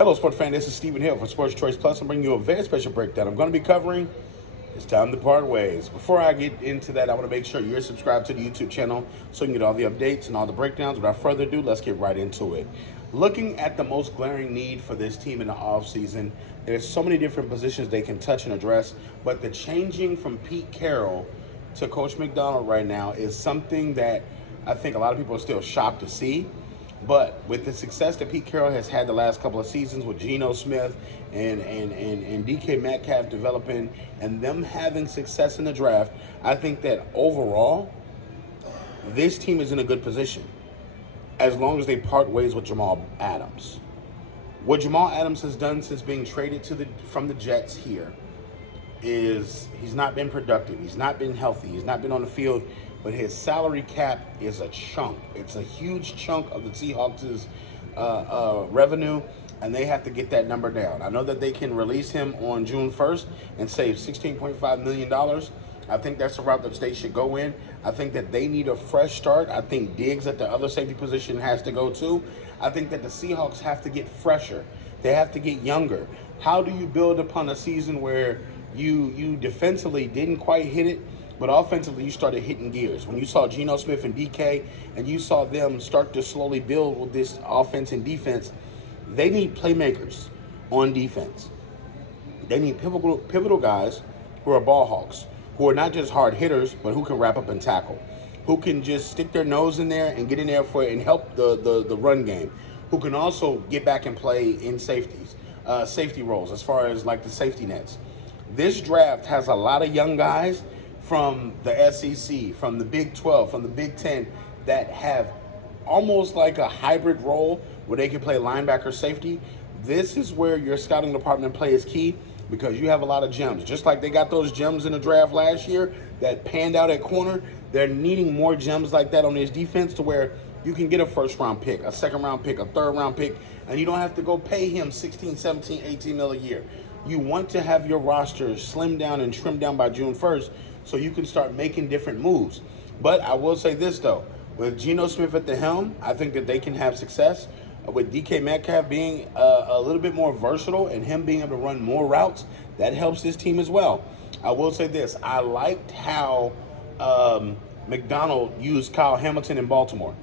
Hello, sports fan. This is Stephen Hill for Sports Choice Plus. I'm bringing you a very special breakdown. I'm going to be covering It's Time to Part Ways. Before I get into that, I want to make sure you're subscribed to the YouTube channel so you can get all the updates and all the breakdowns. Without further ado, let's get right into it. Looking at the most glaring need for this team in the offseason, there's so many different positions they can touch and address, but the changing from Pete Carroll to Coach McDonald right now is something that I think a lot of people are still shocked to see. But with the success that Pete Carroll has had the last couple of seasons with Geno Smith and DK Metcalf developing and them having success in the draft, I think that overall, this team is in a good position as long as they part ways with Jamal Adams. What Jamal Adams has done since being traded from the Jets here is he's not been productive. He's not been healthy. He's not been on the field. But his salary cap is a chunk. It's a huge chunk of the Seahawks' revenue, and they have to get that number down. I know that they can release him on June 1st and save $16.5 million. I think that's the route that they should go in. I think that they need a fresh start. I think Diggs at the other safety position has to go too. I think that the Seahawks have to get fresher. They have to get younger. How do you build upon a season where you defensively didn't quite hit it, but offensively, you started hitting gears? When you saw Geno Smith and DK and you saw them start to slowly build with this offense and defense, they need playmakers on defense. They need pivotal guys who are ball hawks, who are not just hard hitters, but who can wrap up and tackle, who can just stick their nose in there and get in there for it and help the run game, who can also get back and play in safety roles as far as like the safety nets. This draft has a lot of young guys from the SEC, from the Big 12, from the Big 10 that have almost like a hybrid role where they can play linebacker, safety. This is where your scouting department play is key because you have a lot of gems. Just like they got those gems in the draft last year that panned out at corner, they're needing more gems like that on this defense to where you can get a first-round pick, a second-round pick, a third-round pick, and you don't have to go pay him 16, 17, 18 mil a year. You want to have your roster slimmed down and trimmed down by June 1st so you can start making different moves. But I will say this, though. With Geno Smith at the helm, I think that they can have success. With DK Metcalf being a little bit more versatile and him being able to run more routes, that helps this team as well. I will say this. I liked how McDonald used Kyle Hamilton in Baltimore.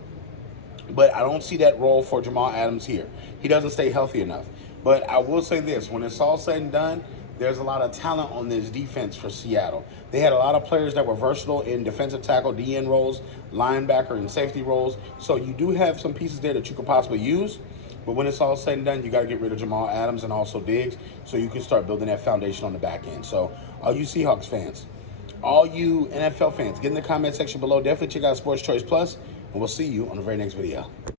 But I don't see that role for Jamal Adams here. He doesn't stay healthy enough. But I will say this. When it's all said and done, there's a lot of talent on this defense for Seattle. They had a lot of players that were versatile in defensive tackle, DN roles, linebacker, and safety roles. So you do have some pieces there that you could possibly use. But when it's all said and done, you got to get rid of Jamal Adams and also Diggs so you can start building that foundation on the back end. So all you Seahawks fans, all you NFL fans, get in the comment section below. Definitely check out Sports Choice Plus, and we'll see you on the very next video.